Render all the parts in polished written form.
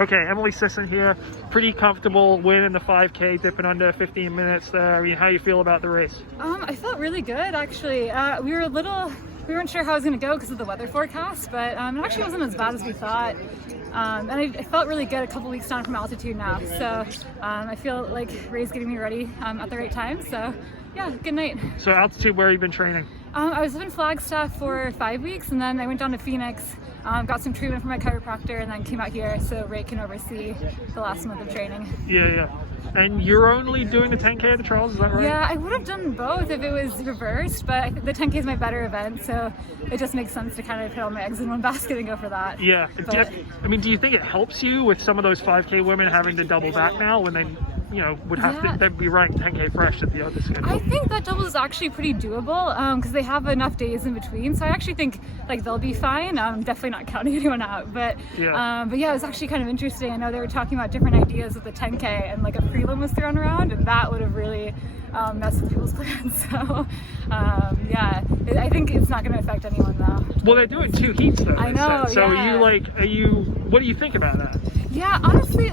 Okay, Emily Sisson here. Pretty comfortable win in the 5K, dipping under 15 minutes there. I mean, how you feel about the race? I felt really good, actually. We weren't sure how it was going to go because of the weather forecast, but it actually wasn't as bad as we thought. And I felt really good a couple weeks down from altitude now, so I feel like Ray's getting me ready at the right time. So yeah, good night. So altitude, where have you been training? I was up in Flagstaff for 5 weeks, and then I went down to Phoenix, got some treatment from my chiropractor, and then came out here so Ray can oversee the last month of training. Yeah. And you're only doing the 10K at the trials, is that right? Yeah, I would have done both if it was reversed, but the 10K is my better event, so it just makes sense to kind of put all my eggs in one basket and go for that. Yeah. But, I mean, do you think it helps you with some of those 5K women having to double back now when they, would have to they'd be running 10K fresh at the other schedule? I think that double is actually pretty doable because they have enough days in between, so I actually think they'll be fine. Definitely not counting anyone out, but yeah, it was actually kind of interesting. I know they were talking about different ideas with the 10K, and a prelim was thrown around, and that would have really messed with people's plans. So yeah, I think it's not going to affect anyone though. Well, they're doing 2 heats though. I know. So yeah. what do you think about that? Yeah, honestly,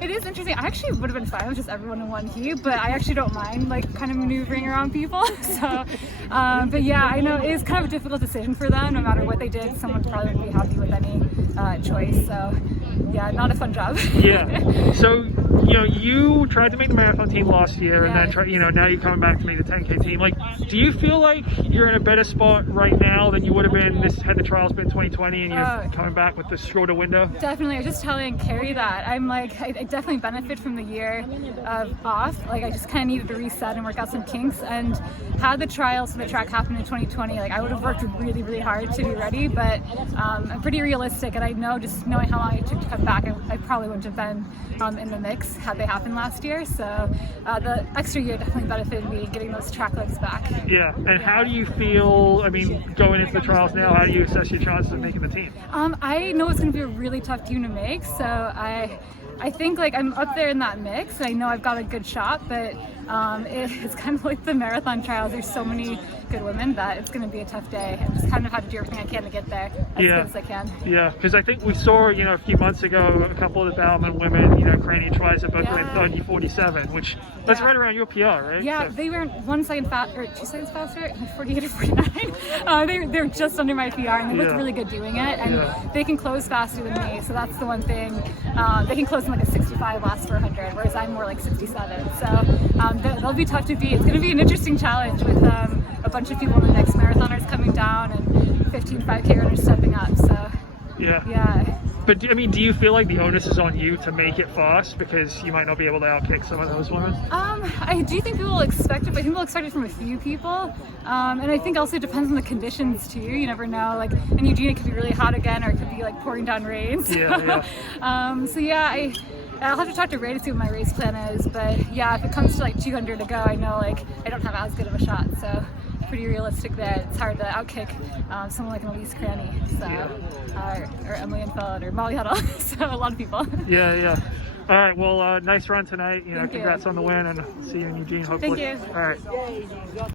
it is interesting. I actually would have been fine with just everyone in one heat, but I actually don't mind kind of maneuvering around people. So, but yeah, I know it is kind of a difficult decision for them. No matter what they did, someone probably wouldn't be happy with any choice. So, yeah, not a fun job. Yeah. So, you tried to make the marathon team last year, and then now you're coming back to make the 10K team. Do you feel like you're in a better spot right now than you would have been had the trials been 2020 and you're coming back with the shorter window? Definitely. I was just telling Carrie that I definitely benefit from the year off. I just kind of needed to reset and work out some kinks, and had the trials for the track happen in 2020, I would have worked really, really hard to be ready, but I'm pretty realistic, and I know, just knowing how long it took to come back, I probably wouldn't have been in the mix had they happened last year. So the extra year definitely benefited me getting those track legs back. Yeah. And how do you feel, going into the trials now, how do you assess your chances of making the team? I know it's going to be a really tough team to make, so I think I'm up there in that mix. I know I've got a good shot, but it's kind of like the marathon trials. There's so many good women that it's going to be a tough day. I just kind of have to do everything I can to get there as good as I can. Yeah, because I think we saw, a few months ago, a couple of the Bowerman women, Craney and Schweizer both ran 30:47, which that's right around your PR, right? Yeah, so they were 1 second faster, or 2 seconds faster, 48 or 49. They're just under my PR, and they look really good doing it, and they can close faster than me, so that's the one thing. They can close in a 65 last 400, whereas I'm more 67. So they'll be tough to beat. It's going to be an interesting challenge with a bunch of people in the next marathoners coming down and 15 5K runners stepping up. So yeah. But do you feel like the onus is on you to make it fast because you might not be able to outkick some of those women? I do think people will expect it, but I think they'll expect it from a few people. And I think also it depends on the conditions too. You never know. In Eugene it could be really hot again, or it could be pouring down rain. So, so yeah, I'll have to talk to Ray to see what my race plan is. But yeah, if it comes to 200 to go, I know I don't have as good of a shot. So pretty realistic there. It's hard to outkick someone like an Elise Cranny, or Emily Infeld, or Molly Huddle. So a lot of people. Yeah. All right. Well, nice run tonight. Congrats on the win, and see you in Eugene hopefully. Thank you. All right.